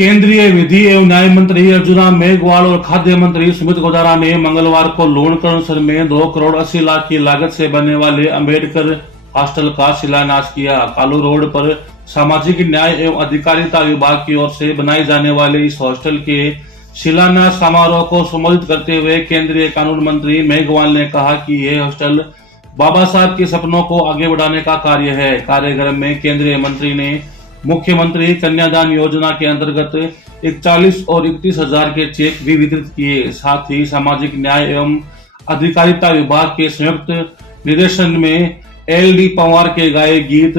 केंद्रीय विधि एवं न्याय मंत्री अर्जुन मेघवाल और खाद्य मंत्री सुमित गोदारा ने मंगलवार को लोणकरणसर में 2 करोड़ 80 लाख की लागत से बनने वाले अंबेडकर हॉस्टल का शिलान्यास किया। कालू रोड पर सामाजिक न्याय एवं अधिकारिता विभाग की ओर से बनाए जाने वाले इस हॉस्टल के शिलान्यास समारोह को संबोधित करते हुए केंद्रीय कानून मंत्री मेघवाल ने कहा कि यह हॉस्टल बाबा साहब के सपनों को आगे बढ़ाने का कार्य है। कार्यक्रम में केंद्रीय मंत्री ने मुख्यमंत्री कन्यादान योजना के अंतर्गत 41 और 31 हजार के चेक भी वितरित किए। साथ ही सामाजिक न्याय एवं अधिकारिता विभाग के संयुक्त निर्देशन में LD पंवार के गाए गीत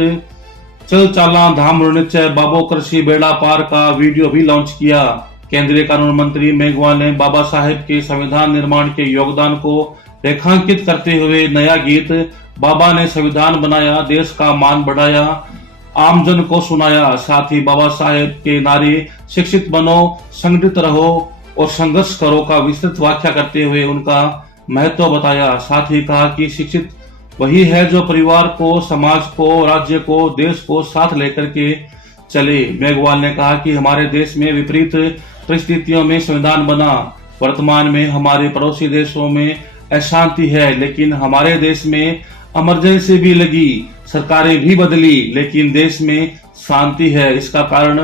चल चाला धाम रणिचय बाबो कृषि बेड़ा पार का वीडियो भी लॉन्च किया। केंद्रीय कानून मंत्री मेघवाल ने बाबा साहेब के संविधान निर्माण के योगदान को रेखांकित करते हुए नया गीत बाबा ने संविधान बनाया, देश का मान बढ़ाया, आमजन को सुनाया। साथ ही बाबा साहेब के नारे शिक्षित बनो, संगठित रहो और संघर्ष करो का विस्तृत व्याख्या करते हुए उनका महत्व बताया। साथ ही कहा कि शिक्षित वही है जो परिवार को, समाज को, राज्य को, देश को साथ लेकर के चले। मेघवाल ने कहा कि हमारे देश में विपरीत परिस्थितियों में संविधान बना। वर्तमान में हमारे पड़ोसी देशों में अशांति है, लेकिन हमारे देश में इमरजेंसी भी लगी, सरकारें भी बदली, लेकिन देश में शांति है। इसका कारण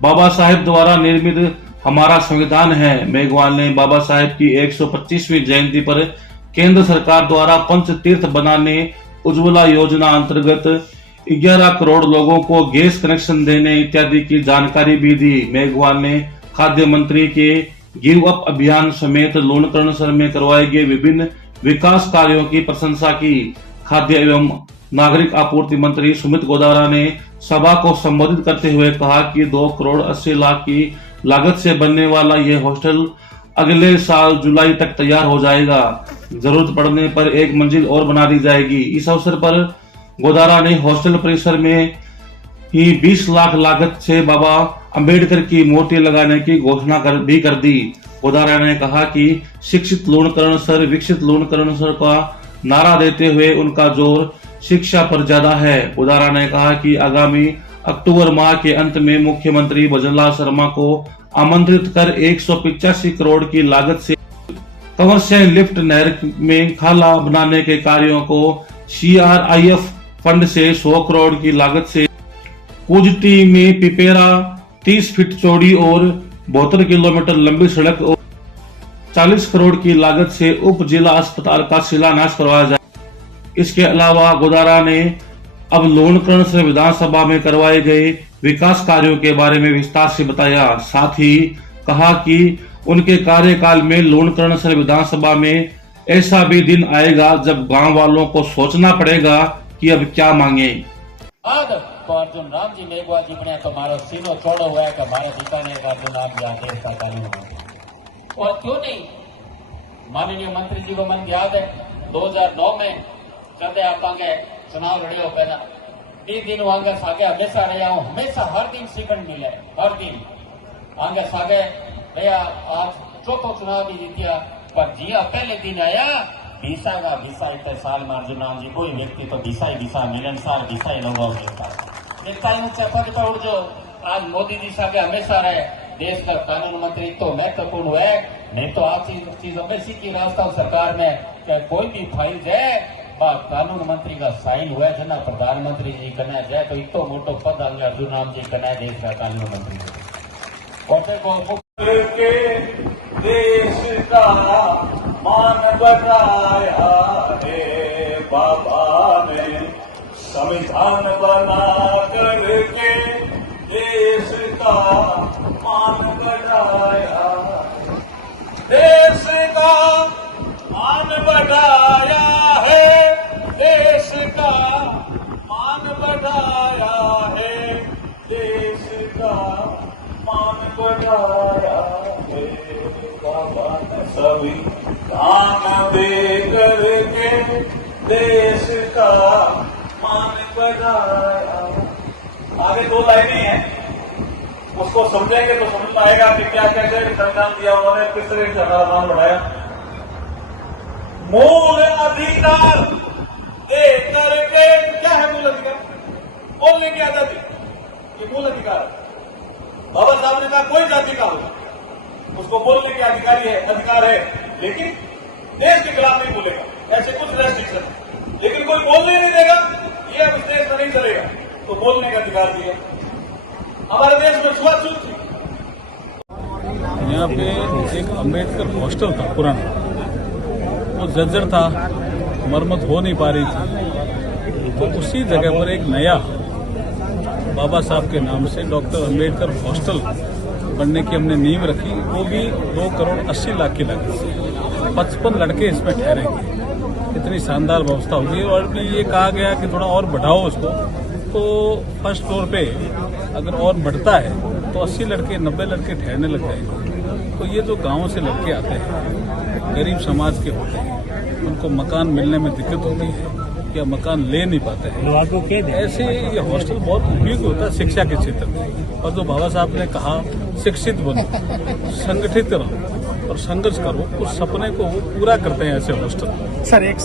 बाबा साहेब द्वारा निर्मित हमारा संविधान है। मेघवाल ने बाबा साहेब की 125वीं जयंती पर केंद्र सरकार द्वारा पंच तीर्थ बनाने उज्ज्वला योजना अंतर्गत 11 करोड़ लोगों को गैस कनेक्शन देने इत्यादि की जानकारी भी दी। मेघवाल ने खाद्य मंत्री के गिव अप अभियान समेत लोणकरणसर में करवाए गए विभिन्न विकास कार्यों की प्रशंसा की। खाद्य एवं नागरिक आपूर्ति मंत्री सुमित गोदारा ने सभा को संबोधित करते हुए कहा कि 2 करोड़ 80 लाख की लागत से बनने वाला यह हॉस्टल अगले साल जुलाई तक तैयार हो जाएगा। जरूरत पड़ने पर एक मंजिल और बना दी जाएगी। इस अवसर पर गोदारा ने हॉस्टल परिसर में ही 20 लाख लागत से बाबा अंबेडकर की मूर्ति लगाने की घोषणा भी कर दी। गोदारा ने कहा कि शिक्षित लोणकरणसर विकसित लोणकरणसर का नारा देते हुए उनका जोर शिक्षा पर ज्यादा है। गोदारा ने कहा कि आगामी अक्टूबर माह के अंत में मुख्यमंत्री भजनलाल शर्मा को आमंत्रित कर 185 करोड़ की लागत से कंवरसेन लिफ्ट नहर में खाला बनाने के कार्यों को CRIF फंड से 100 करोड़ की लागत से कुजटी में पिपेरा 30 फीट चौड़ी और 72 किलोमीटर लंबी सड़क और 40 करोड़ की लागत से उप जिला अस्पताल का शिलान्यास करवाया जाए। इसके अलावा गोदारा ने अब लोणकरणसर विधानसभा में करवाए गए विकास कार्यों के बारे में विस्तार से बताया। साथ ही कहा कि उनके कार्यकाल में लोणकरणसर विधानसभा में ऐसा भी दिन आएगा जब गांव वालों को सोचना पड़ेगा कि अब क्या मांगे। तो अर्जुन राम जी मेघवाल जी ने तो मारो सीनो छोड़ो हुआ है कि हमारे बीकानेर का अर्जुन राम जी आदेश का कानून और क्यों नहीं। माननीय मंत्री जी को मन याद है 2009 में कदे आपांगे चुनाव लड़ियो पहला 20 दिन आगे सागे हमेशा रहा हूं, हमेशा हर दिन सीखन मिले, हर दिन आगे सागे भैया आज चौथो चुनाव भी जीतिया पर जिया पहले दिन आया बीसा का बीसा इतने साल में अर्जुन राम जी कोई व्यक्ति तो बीसा मिलन साल बीसा ही लोगों के उड़ जो आज मोदी जी साहब हमेशा रहे देश का कानून मंत्री तो महत्वपूर्ण है। नहीं तो आज चीज हमेशा की राजस्थान सरकार में क्या कोई भी फाइल जाए कानून मंत्री का साइन हुआ है ना प्रधानमंत्री जी कन्या जाए तो इतो मोटो पद आगे अर्जुन राम जी कन्या देश का कानून मंत्री के देश का मान बढ़ाया है बाबा ने संविधान बना करके देश का मान बढ़ाया, देश का मान बढ़ाया है, देश का मान बढ़ाया है, देश का मान बढ़ाया है बाबा ने संविधान दे करके देश का मान बढ़ाया। आगे 2 लाइनें हैं, उसको समझेंगे तो समझ में आएगा कि क्या कैसे संविधान दिया उन्होंने, किस तरह से हमारा मान बढ़ाया। मूल अधिकार दे करके, क्या है मूल अधिकार? बोलने की आजादी, ये मूल अधिकार। बाबा साहब ने कहा कोई जाति का होगा उसको बोलने के अधिकार है, लेकिन देश के खिलाफ नहीं बोलेगा, ऐसे कुछ रेस्ट्रिक्शन। लेकिन कोई बोलने नहीं देगा, ये अब इस देश में नहीं चलेगा, तो बोलने का अधिकार दिया। हमारे देश में छुआछूत थी। यहाँ पे एक अम्बेडकर हॉस्टल था पुराना, वो जर्जर था, मरम्मत हो नहीं पा रही थी, तो उसी जगह पर एक नया बाबा साहब के नाम से डॉक्टर अम्बेडकर हॉस्टल बनने की हमने नींव रखी। वो भी 2 करोड़ 80 लाख की लागत से 55 लड़के इसमें ठहरेंगे। इतनी शानदार व्यवस्था होगी और भी ये कहा गया कि थोड़ा और बढ़ाओ उसको, तो फर्स्ट फ्लोर पे अगर और बढ़ता है तो 80 लड़के 90 लड़के ठहरने लग जाएंगे। तो ये जो गाँव से लड़के आते हैं, गरीब समाज के होते हैं, उनको मकान मिलने में दिक्कत होती है या मकान ले नहीं पाते हैं, ऐसे ये हॉस्टल बहुत उपयोगी होता है शिक्षा के क्षेत्र में। और जो बाबा साहब ने कहा शिक्षित बनो, संगठित रहो और संघर्ष करो, उस सपने को वो पूरा करते हैं ऐसे हॉस्टल। सर एक